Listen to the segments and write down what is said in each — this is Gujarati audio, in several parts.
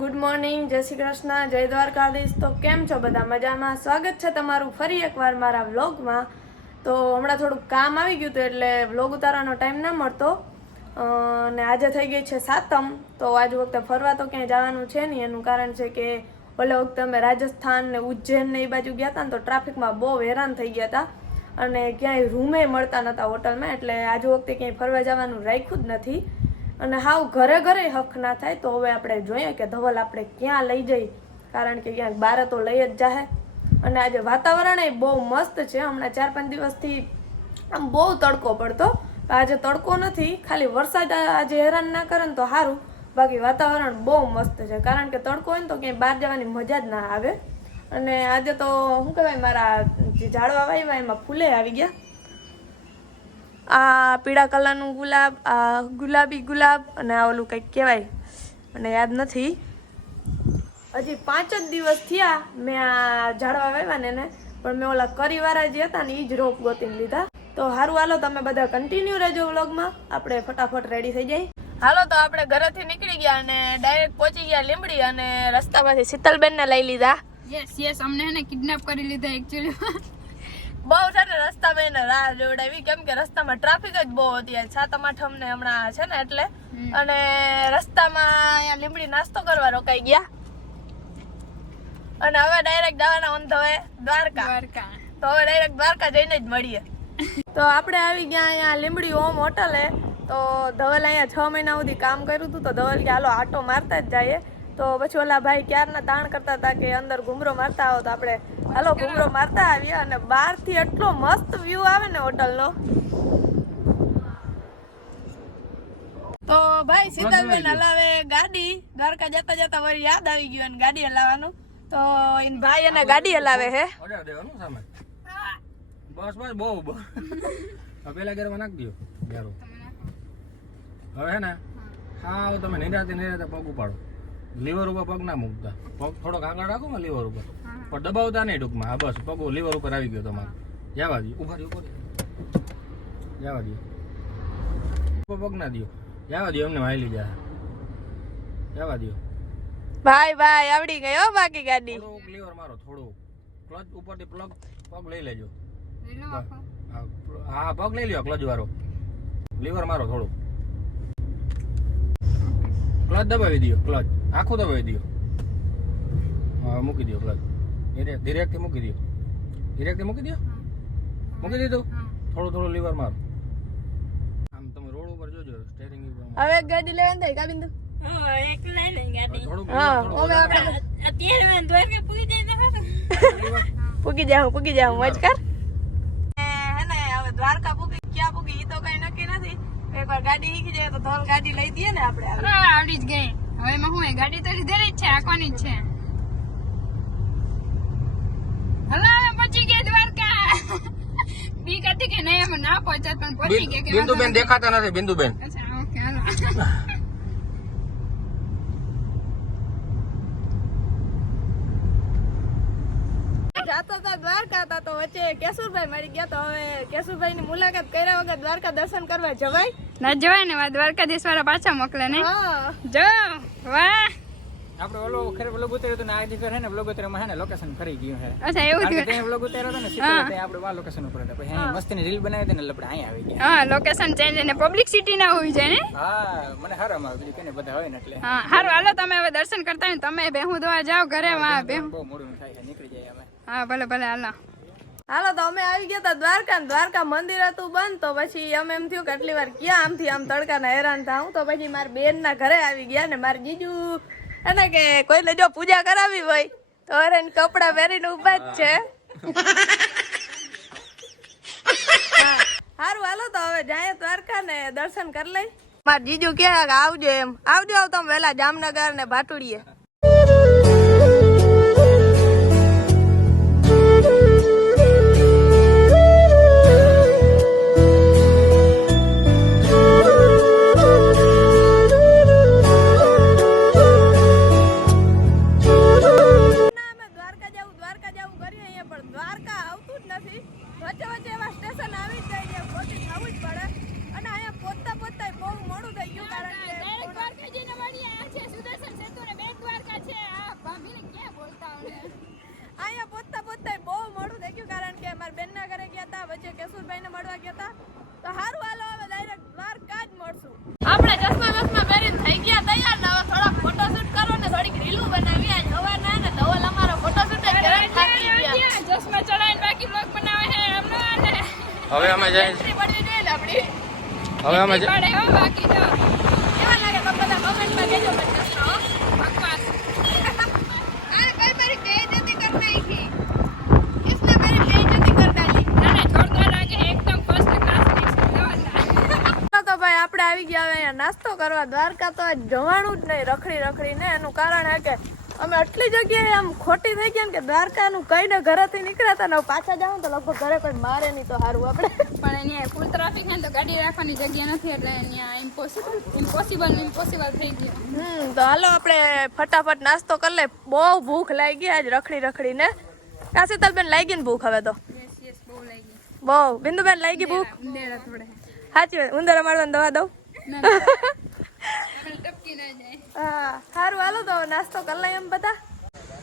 ગુડ મોર્નિંગ, જય શ્રી કૃષ્ણ, જય દ્વારકાધીશ। તો કેમ છો બધા? મજામાં? સ્વાગત છે તમારું ફરી એકવાર મારા વ્લોગમાં। તો હમણાં થોડુંક કામ આવી ગયું હતું એટલે વ્લોગ ઉતારવાનો ટાઈમ ન મળતો અને આજે થઈ ગઈ છે સાતમ। તો આજ વખતે ફરવા તો ક્યાંય જવાનું છે નહીં। એનું કારણ છે કે ઓલા વખતે અમે રાજસ્થાન ને ઉજ્જૈન ને એ બાજુ ગયા હતા ને તો ટ્રાફિકમાં બહુ હેરાન થઈ ગયા હતા અને ક્યાંય રૂમે મળતા નહોતા હોટલમાં, એટલે આજ વખતે ક્યાંય ફરવા જવાનું રાખ્યું જ નથી। અને હાવ ઘરે ઘરે હક ના થાય તો હવે આપણે જોઈએ કે ધવલ આપણે ક્યાં લઈ જઈ, કારણ કે ક્યાંક બારે તો લઈ જ જાહે। અને આજે વાતાવરણ એ બહુ મસ્ત છે। હમણાં 4-5 દિવસથી આમ બહુ તડકો પડતો, આજે તડકો નથી, ખાલી વરસાદ આજે હેરાન ના કરે ને તો સારું, બાકી વાતાવરણ બહુ મસ્ત છે। કારણ કે તડકો હોય ને તો ક્યાંય બહાર જવાની મજા જ ના આવે। અને આજે તો શું કહેવાય, મારા જે ઝાડવા વાવ્યા એમાં ફૂલે આવી ગયા। આ પીળા કલરનું ગુલાબ, આ ગુલાબી ગુલાબ અને આ ઓલું કંઈક કહેવાય, મને યાદ નથી। હજી 5 જ દિવસ થયા મેં આ ઝાડવા વાવ્યા ને, પણ મેં ઓલા કરીવાળા જે હતા ને એ જ રોપ ગોતીને લીધા। તો સારું, હાલો તમે બધા કન્ટિન્યુ રહેજો વ્લોગમાં, આપણે ફટાફટ રેડી થઈ જાય। હાલો, તો આપણે ઘરેથી નીકળી ગયા અને ડાયરેક્ટ પહોંચી ગયા લીંબડી અને રસ્તામાંથી શીતલબેનને લઈ લીધા। યસ અમને એને કિડનેપ કરી લીધા એકચ્યુઅલી। બહુ સારા રસ્તામાં એને રાહ જોડાવી, કેમ કે રસ્તામાં ટ્રાફિક જ બહુ હતી સાતમ આઠમ ને હમણાં છે ને એટલે। અને રસ્તામાં અહીંયા લીંબડી નાસ્તો કરવા રોકાઈ ગયા અને હવે ડાયરેક્ટ જવાના ઓન ધ વે દ્વારકા। તો હવે ડાયરેક્ટ દ્વારકા જઈને જ મળીએ। તો આપણે આવી ગયા અહીંયા લીંબડી હોમ હોટલે। તો ધવલ અહીંયા 6 મહિના સુધી કામ કર્યું હતું, તો ધવલ કે હાલો આટો મારતા જ જઈએ। તો પછી ઓલા ભાઈ ક્યારના તાણ કરતા હતા કે અંદર ઘૂમરો મારતા આવો, તો આપણે હાલો ઘૂમરો મારતા આવીએ। અને બહારથી એટલો મસ્ત વ્યૂ આવે ને હોટલનો। તો ભાઈ શીતલબેન હલાવે ગાડી, દ્વારકા જતા જતા વળી યાદ આવી ગયું અને ગાડી હલાવવાનું, તો એન ભાઈ એને ગાડી હલાવે હે। બસ બસ બહુ પેલા ગેરમાં નાખ દો ગારો। હવે હે ને હા તમે નિરાતે પગ ઉપાડો, લીવર ઉપર પગ ના મૂકતા, પગ થોડોક આગળ રાખો ને લીવર ઉપર, પણ દબાવતા નહીં ટૂંકમાં। હા બસ પગ લીવર ઉપર આવી ગયો તમારો, જવા દો, ઉભા ઉપર જવા દો, પગ ના દો, જવા દો, એમને હાલી જાય, જવા દો ભાઈ ભાઈ આવડી ગયો બાકી ગાડી। થોડુંક લીવર મારો, થોડુંક ક્લચ ઉપરથી પગ લઈ લેજો। હા પગ લઈ લ્યો, ક્લચ વાળો લીવર મારો, થોડુંક ક્લચ દબાવી દો, ક્લચ આખું દબાવી દો, હા મૂકી દો ક્લચ, ધીરેકથી મૂકી દો, ધીરેકથી મૂકી દો, મૂકી દીધું, થોડું લીવર મારો। આમ તમે રોડ ઉપર જોજો, સ્ટેરિંગ હવે એક ગાડી લેવાની થાય કા બિંદુ? એક લઈ લઈ ગાડી। અત્યારે દ્વારકા પૂગી જાઉં મોજ કર। હે ને હવે દ્વારકા પૂગી ક્યાં પૂગી ઈ તો કઈ નક્કી નથી। એકવાર ગાડી શીખી જાય તો ધોલ ગાડી લઈ દઈએ ને આપણે। આવડી જ ગઈ, હવે એમાં હું ગાડી તો લીધેલી જ છે, આખવાની જ છે। હલો અમે પહોંચી ગયા દ્વારકા। બીક હતી કે નહીં અમે ના પહોંચ્યા, પણ પહોંચી ગયા। બિંદુબેન દેખાતા નથી, બિંદુબેન। અચ્છા ઓકે હાલો। જાતો હતા દ્વારકા હતા તો વચ્ચે કેશુરભાઈ મળી ગયા, તો હવે કેશુરભાઈ ની મુલાકાત કર્યા વગર દ્વારકા દર્શન કરવા જવાય ના જવાય ને, દ્વારકાધીશ વાળા પાછા મોકલે ને। હા જો વાહ, આપણે ઓલો ખરે વ્લોગ ઉતાર્યો તો ને આ દીકર હે ને વ્લોગ ઉતાર્યામાં હે ને લોકેશન ફરી ગયું હે। અચ્છા એવું થયું? ત્યાં વ્લોગ ઉતાર્યો તો ને સીધા આપણે આ લોકેશન ઉપર હતા, પછી અહીં મસ્તીની રીલ બનાવી હતી ને એટલે આપણે અહીંયા આવી ગયા। હા લોકેશન ચેન્જ ને પબ્લિસિટી ના હોવી જોઈએ ને। હા મને હારામ આવે, બીજું કઈને બધા હોય ને એટલે। હા હારું, હાલો તમે હવે દર્શન કરતા હોય તમે બેહું દોવા જાઓ ઘરે, માં બેહું બહુ મોડું થાય છે, નીકળી જાય અમે। હા ભલે ભલે હાલો। હાલો તો અમે આવી ગયા હતા દ્વારકા, દ્વારકા મંદિર હતું બંધ, તો પછી અમે એમ થયું કે આટલી વાર ક્યાં આમથી આમ તડકાના હેરાન થાઉં, તો પછી મારી બેન ના ઘરે આવી ગયા ને મારી જીજુ એને કે કોઈને જો પૂજા કરાવી હોય તો અરે કપડા પહેરીને ઉભા જ છે। હારું હાલો તો હવે જાય દ્વારકા ને દર્શન કરી લઈ। મારા જીજુ કે આવજો, એમ આવજો તમે વેલા જામનગર ને ભાટુડીએ। દ્વારકા આવતું જ નથી, વચ્ચે વચ્ચે એવા સ્ટેશન આવી જ જાય છે, પોતે જવું જ પડે અને અહીંયા પોતા બહુ મોડું થઈ ગયું, કારણ કે હવે અમે જઈ એન્ટ્રી પડવી જોઈએ ને આપણી. હવે અમે એન્ટ્રી પડે હો, બાકી તો કેવા લાગે તો બધા કમેન્ટમાં કહેજો મને જશો, હો. બકવાસ. અરે ભાઈ મારી બેઇજ્જતી કર નાખી. કિસને मेरी बेइज्जती कर डाली. ના ના જોરદાર લાગે એકદમ ફર્સ્ટ ક્લાસ મિક્સ જોરદાર. તો ભાઈ આપણે આવી ગયા હવે અહીંયા નાસ્તો કરવા. દ્વારકા તો આજ જવાનું જ નહીં રખડી રખડીને. એનું કારણ હે કે અમે આટલી જગ્યાએ આમ ખોટી થઈ ગયા ને કે દ્વારકાનું કઈને ઘરેથી નીકળ્યા ને હવે પાછા જાવ તો લગભગ ઘરે કોઈ મારે નહીં તો સારું આપણે. પણ અહીંયા ફૂલ ટ્રાફિક ને તો ગાડી રાખવાની જગ્યા નથી એટલે અહીંયા ઇમ્પોસિબલ થઈ ગયું. તો હાલો આપણે ફટાફટ નાસ્તો કરી લે. બહુ ભૂખ લાગી ગઈ આજ રખડી રખડીને. કા શીતલબેન લાગી ને ભૂખ હવે તો યસ બહુ લાગી. બહુ. બિંદુબેન લાગી ભૂખ? ઉંદેડા થોડે. સાચી વાત. ઉંદરા મારવાની દવા દઉં? ના ના આપણે ટપકી ના જાય. હા સારું હાલો તો નાસ્તો કરી લઈએ એમ બધા.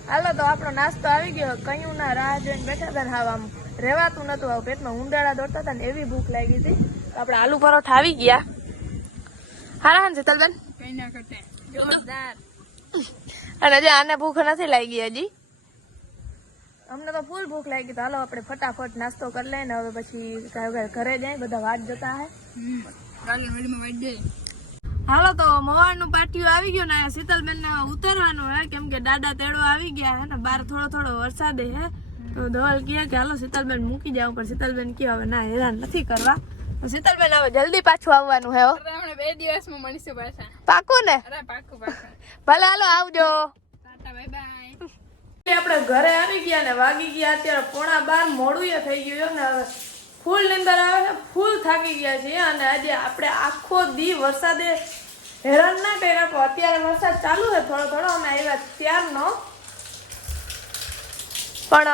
હાલો તો આપણો નાસ્તો આવી ગયો. કયું ના રાહ જોઈને બેઠા હતા ને હાવ આમ રહેવાતું નતું. આવું પેટમાં ઉંડાળા દોડતા હતા ને એવી ભૂખ લાગી હતી. તો આપણે આલુ પરોઠા આવી ગયા. હારા ને શીતલબેન? કઈ ના ઘટે જોરદાર. અને હજી આને ભૂખ નથી લાગી હજી. અમને તો ફૂલ ભૂખ લાગી. તો હાલો આપણે ફટાફટ નાસ્તો કરી લઈએ ને હવે પછી ઘરે જાય. બધા વાટ જતા હે. કાલે મેડમ વાઈટ દે. હાલો તો મવારનું પાટિયું આવી ગયું ને શીતલબેન ને ઉતારવાનું હે કેમ કે દાદા તેડો આવી ગયા હે ને બહાર થોડો થોડો વરસાદ હે. તો ધવલ કહે કે હાલો શીતલબેન મૂકી જાવ પણ શીતલબેન કહે હવે ના હેરાન નથી કરવા. તો શીતલબેન હવે જલ્દી પાછું આવવાનું હે. હમણાં 2 દિવસમાં મળીશું પાછા. પાકું ને? અરે પાકું પાકું. ભલે હાલો આવજો. Tata bye bye. આપણે ઘરે આવી ગયા ને વાગી ગયા અત્યારે 11:15. મોડું થઈ ગયું ને હવે ફૂલ નીંદર આવે છે. ફૂલ થાકી ગયા છીએ અને આજે આપણે આખો દી વરસાદે હેરાન ના કર્યા. પણ અત્યારે વરસાદ ચાલુ છે થોડો થોડો. અમે આવ્યા ત્યારનો પણ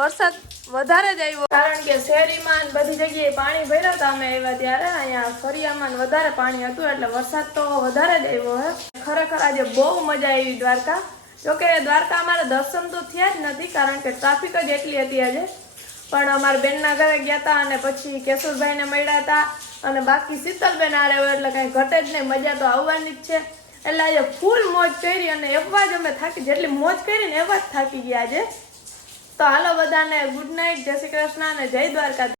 વરસાદ વધારે જ આવ્યો કારણ કે શેરીમાં બધી જગ્યાએ પાણી ભર્યા હતા. અમે આવ્યા ત્યારે અહીંયા ફરિયામાં વધારે પાણી હતું એટલે વરસાદ તો વધારે જ આવ્યો હે. ખરેખર આજે બહુ મજા આવી દ્વારકા. જોકે દ્વારકા અમારે દર્શન તો થયા જ નથી કારણ કે ટ્રાફિક જ એટલી હતી આજે. પણ અમારા બેનના ઘરે ગયા હતા અને પછી કેશુરભાઈને મળ્યા હતા અને બાકી શીતલબેન આ રહ્યો એટલે કાંઈ ઘટે જ નહીં. મજા તો આવવાની જ છે. એટલે આજે ફૂલ મોજ કરી અને એવા જ અમે થાકી જેટલી મોજ કરી ને એવા જ થાકી ગયા આજે. તો હાલો બધાને ગુડ નાઇટ, જય શ્રી કૃષ્ણ અને જય દ્વારકા.